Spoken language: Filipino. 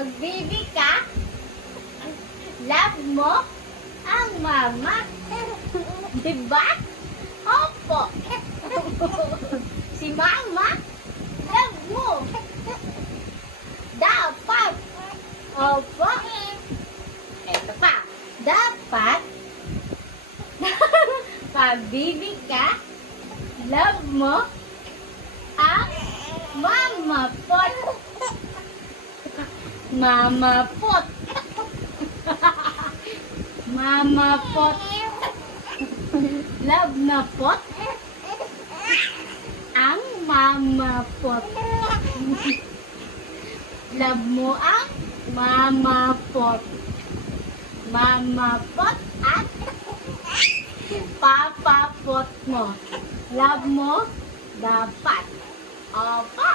Magbibi ka? Love mo ang mama. Diba? Opo. Si mama, love mo. Dapat. Opo. Eto pa. Dapat. Pagbibi ka, love mo ang mama pot. Mama pot. Mama pot. Love na pot. Ang mama pot. Love mo ang mama pot. Mama pot at papa pot mo. Love mo dapat. Opo.